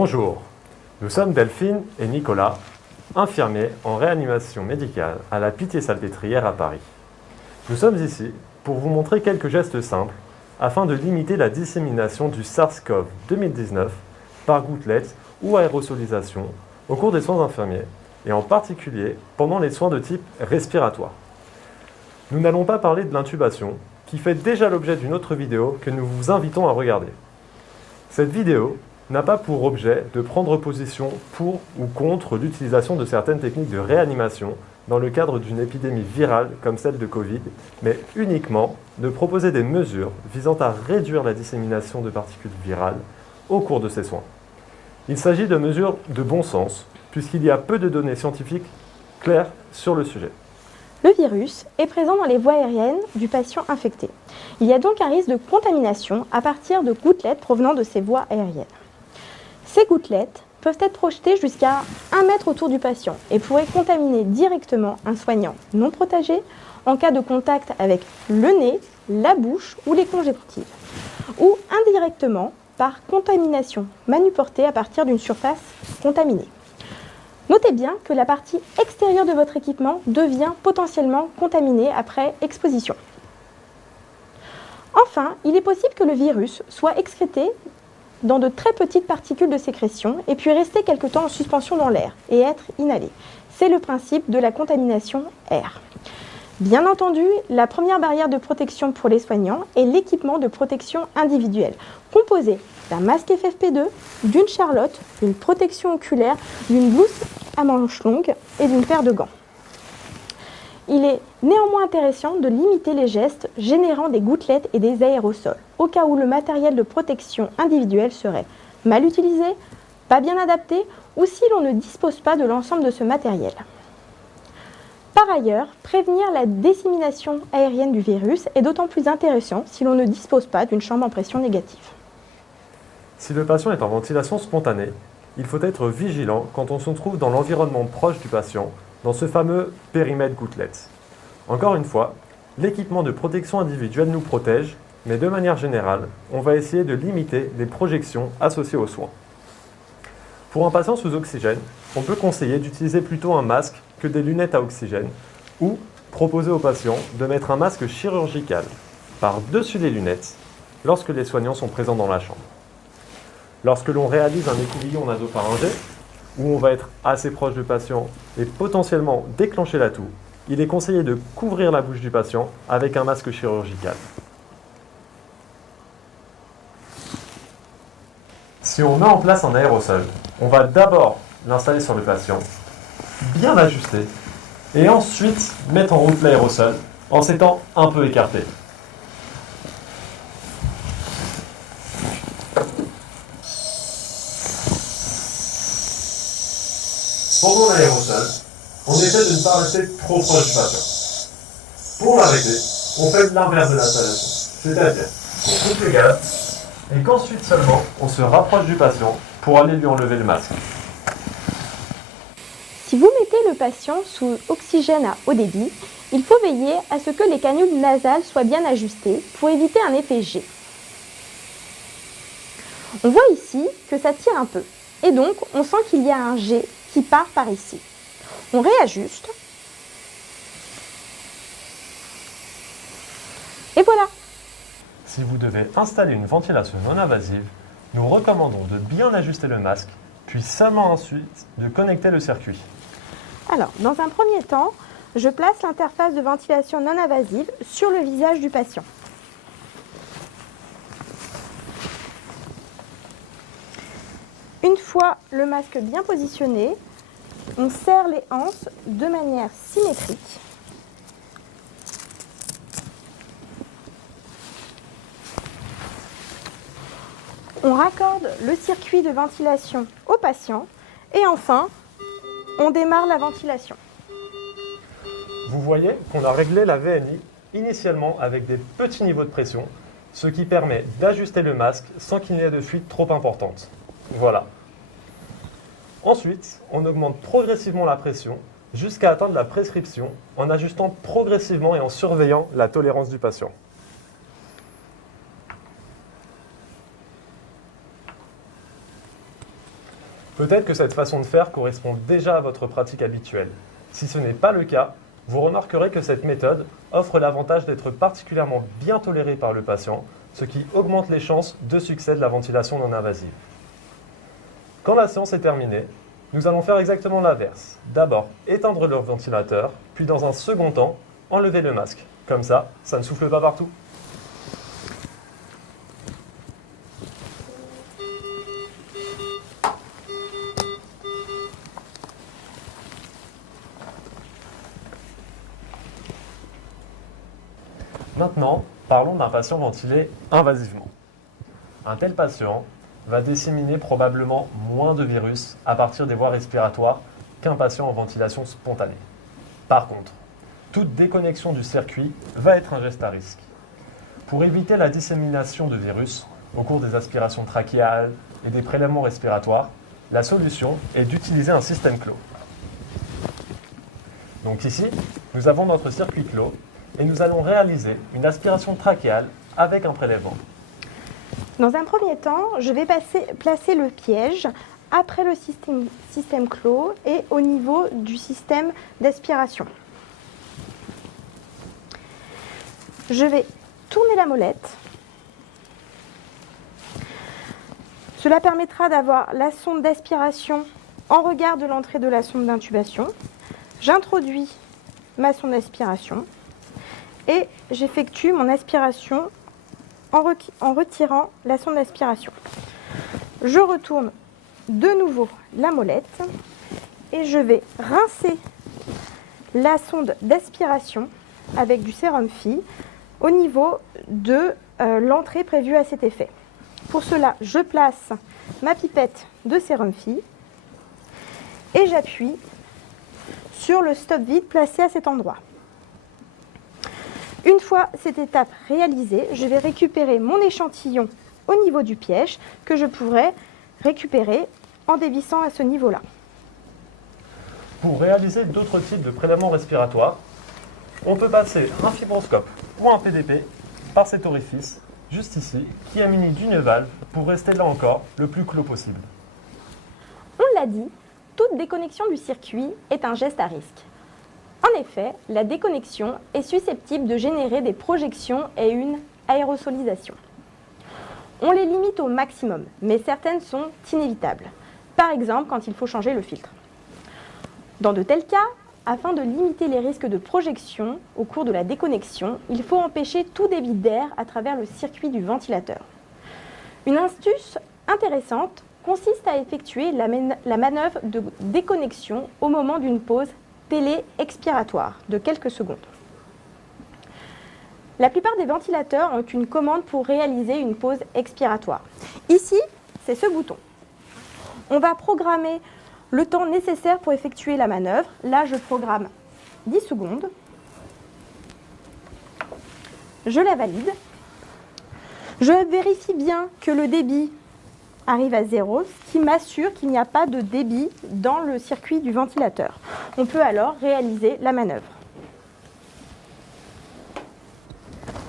Bonjour, nous sommes Delphine et Nicolas, infirmiers en réanimation médicale à la Pitié-Salpêtrière à Paris. Nous sommes ici pour vous montrer quelques gestes simples afin de limiter la dissémination du SARS-CoV 2019 par gouttelettes ou aérosolisation au cours des soins infirmiers et en particulier pendant les soins de type respiratoire. Nous n'allons pas parler de l'intubation qui fait déjà l'objet d'une autre vidéo que nous vous invitons à regarder. Cette vidéo n'a pas pour objet de prendre position pour ou contre l'utilisation de certaines techniques de réanimation dans le cadre d'une épidémie virale comme celle de Covid, mais uniquement de proposer des mesures visant à réduire la dissémination de particules virales au cours de ces soins. Il s'agit de mesures de bon sens, puisqu'il y a peu de données scientifiques claires sur le sujet. Le virus est présent dans les voies aériennes du patient infecté. Il y a donc un risque de contamination à partir de gouttelettes provenant de ces voies aériennes. Ces gouttelettes peuvent être projetées jusqu'à 1 mètre autour du patient et pourraient contaminer directement un soignant non protégé en cas de contact avec le nez, la bouche ou les conjonctives, ou indirectement par contamination manuportée à partir d'une surface contaminée. Notez bien que la partie extérieure de votre équipement devient potentiellement contaminée après exposition. Enfin, il est possible que le virus soit excrété dans de très petites particules de sécrétion et puis rester quelque temps en suspension dans l'air et être inhalé. C'est le principe de la contamination air. Bien entendu, la première barrière de protection pour les soignants est l'équipement de protection individuelle, composé d'un masque FFP2, d'une charlotte, d'une protection oculaire, d'une blouse à manches longues et d'une paire de gants. Il est néanmoins intéressant de limiter les gestes générant des gouttelettes et des aérosols, au cas où le matériel de protection individuelle serait mal utilisé, pas bien adapté ou si l'on ne dispose pas de l'ensemble de ce matériel. Par ailleurs, prévenir la dissémination aérienne du virus est d'autant plus intéressant si l'on ne dispose pas d'une chambre en pression négative. Si le patient est en ventilation spontanée, il faut être vigilant quand on se trouve dans l'environnement proche du patient, dans ce fameux périmètre gouttelette. Encore une fois, l'équipement de protection individuelle nous protège, mais de manière générale, on va essayer de limiter les projections associées aux soins. Pour un patient sous oxygène, on peut conseiller d'utiliser plutôt un masque que des lunettes à oxygène ou proposer au patient de mettre un masque chirurgical par-dessus les lunettes lorsque les soignants sont présents dans la chambre. Lorsque l'on réalise un écouvillon nasopharyngé, où on va être assez proche du patient et potentiellement déclencher la toux, il est conseillé de couvrir la bouche du patient avec un masque chirurgical. Si on met en place un aérosol, on va d'abord l'installer sur le patient, bien l'ajuster, et ensuite mettre en route l'aérosol en s'étant un peu écarté. Pendant l'aérosol, on essaie de ne pas rester trop proche du patient. Pour l'arrêter, on fait l'inverse de l'installation, c'est-à-dire qu'on coupe les gaz et qu'ensuite seulement on se rapproche du patient pour aller lui enlever le masque. Si vous mettez le patient sous oxygène à haut débit, il faut veiller à ce que les canules nasales soient bien ajustées pour éviter un effet G. On voit ici que ça tire un peu et donc on sent qu'il y a un G qui part par ici. On réajuste. Et voilà. Si vous devez installer une ventilation non invasive, nous recommandons de bien ajuster le masque, puis seulement ensuite de connecter le circuit. Alors, dans un premier temps, je place l'interface de ventilation non invasive sur le visage du patient. Une fois le masque bien positionné, on serre les anses de manière symétrique. On raccorde le circuit de ventilation au patient et enfin, on démarre la ventilation. Vous voyez qu'on a réglé la VNI initialement avec des petits niveaux de pression, ce qui permet d'ajuster le masque sans qu'il n'y ait de fuite trop importante. Voilà. Ensuite, on augmente progressivement la pression jusqu'à atteindre la prescription en ajustant progressivement et en surveillant la tolérance du patient. Peut-être que cette façon de faire correspond déjà à votre pratique habituelle. Si ce n'est pas le cas, vous remarquerez que cette méthode offre l'avantage d'être particulièrement bien tolérée par le patient, ce qui augmente les chances de succès de la ventilation non invasive. Quand la séance est terminée, nous allons faire exactement l'inverse. D'abord, éteindre le ventilateur, puis dans un second temps, enlever le masque. Comme ça ne souffle pas partout. Maintenant, parlons d'un patient ventilé invasivement. Un tel patient va disséminer probablement moins de virus à partir des voies respiratoires qu'un patient en ventilation spontanée. Par contre, toute déconnexion du circuit va être un geste à risque. Pour éviter la dissémination de virus au cours des aspirations trachéales et des prélèvements respiratoires, la solution est d'utiliser un système clos. Donc ici, nous avons notre circuit clos et nous allons réaliser une aspiration trachéale avec un prélèvement. Dans un premier temps, je vais placer le piège après le système clos et au niveau du système d'aspiration. Je vais tourner la molette. Cela permettra d'avoir la sonde d'aspiration en regard de l'entrée de la sonde d'intubation. J'introduis ma sonde d'aspiration et j'effectue mon aspiration en retirant la sonde d'aspiration. Je retourne de nouveau la molette et je vais rincer la sonde d'aspiration avec du sérum Phi au niveau de l'entrée prévue à cet effet. Pour cela, je place ma pipette de sérum Phi et j'appuie sur le stop vide placé à cet endroit. Une fois cette étape réalisée, je vais récupérer mon échantillon au niveau du piège que je pourrai récupérer en dévissant à ce niveau-là. Pour réaliser d'autres types de prélèvements respiratoires, on peut passer un fibroscope ou un PDP par cet orifice, juste ici, qui est muni d'une valve pour rester là encore le plus clos possible. On l'a dit, toute déconnexion du circuit est un geste à risque. En effet, la déconnexion est susceptible de générer des projections et une aérosolisation. On les limite au maximum, mais certaines sont inévitables. Par exemple, quand il faut changer le filtre. Dans de tels cas, afin de limiter les risques de projection au cours de la déconnexion, il faut empêcher tout débit d'air à travers le circuit du ventilateur. Une astuce intéressante consiste à effectuer la manœuvre de déconnexion au moment d'une pause télé-expiratoire de quelques secondes. La plupart des ventilateurs ont une commande pour réaliser une pause expiratoire. Ici, c'est ce bouton. On va programmer le temps nécessaire pour effectuer la manœuvre. Là, je programme 10 secondes. Je la valide. Je vérifie bien que le débit arrive à 0, ce qui m'assure qu'il n'y a pas de débit dans le circuit du ventilateur. On peut alors réaliser la manœuvre.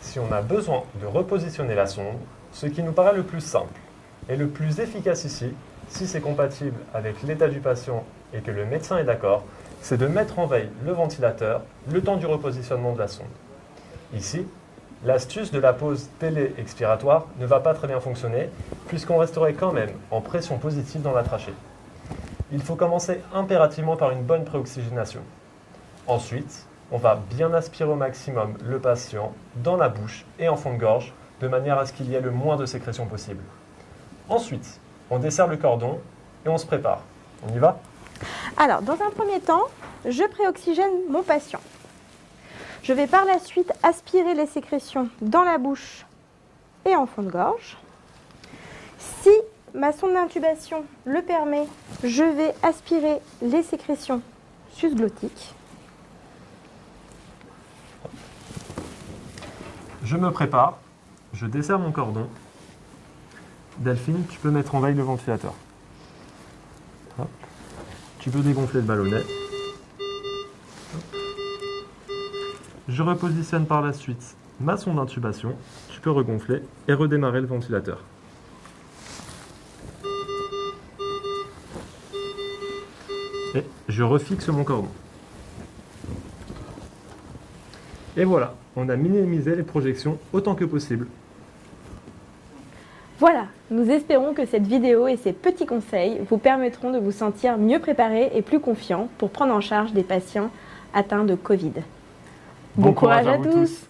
Si on a besoin de repositionner la sonde, ce qui nous paraît le plus simple et le plus efficace ici, si c'est compatible avec l'état du patient et que le médecin est d'accord, c'est de mettre en veille le ventilateur le temps du repositionnement de la sonde. Ici, l'astuce de la pause télé-expiratoire ne va pas très bien fonctionner puisqu'on resterait quand même en pression positive dans la trachée. Il faut commencer impérativement par une bonne préoxygénation. Ensuite, on va bien aspirer au maximum le patient dans la bouche et en fond de gorge de manière à ce qu'il y ait le moins de sécrétion possible. Ensuite, on desserre le cordon et on se prépare. On y va ? Alors, dans un premier temps, je préoxygène mon patient. Je vais par la suite aspirer les sécrétions dans la bouche et en fond de gorge. Si ma sonde d'intubation le permet, je vais aspirer les sécrétions susglottiques. Je me prépare, je desserre mon cordon. Delphine, tu peux mettre en veille le ventilateur. Hop. Tu peux dégonfler le ballonnet. Hop. Je repositionne par la suite ma sonde d'intubation. Tu peux regonfler et redémarrer le ventilateur. Et je refixe mon cordon. Et voilà, on a minimisé les projections autant que possible. Voilà, nous espérons que cette vidéo et ces petits conseils vous permettront de vous sentir mieux préparé et plus confiant pour prendre en charge des patients atteints de Covid. Bon courage à tous.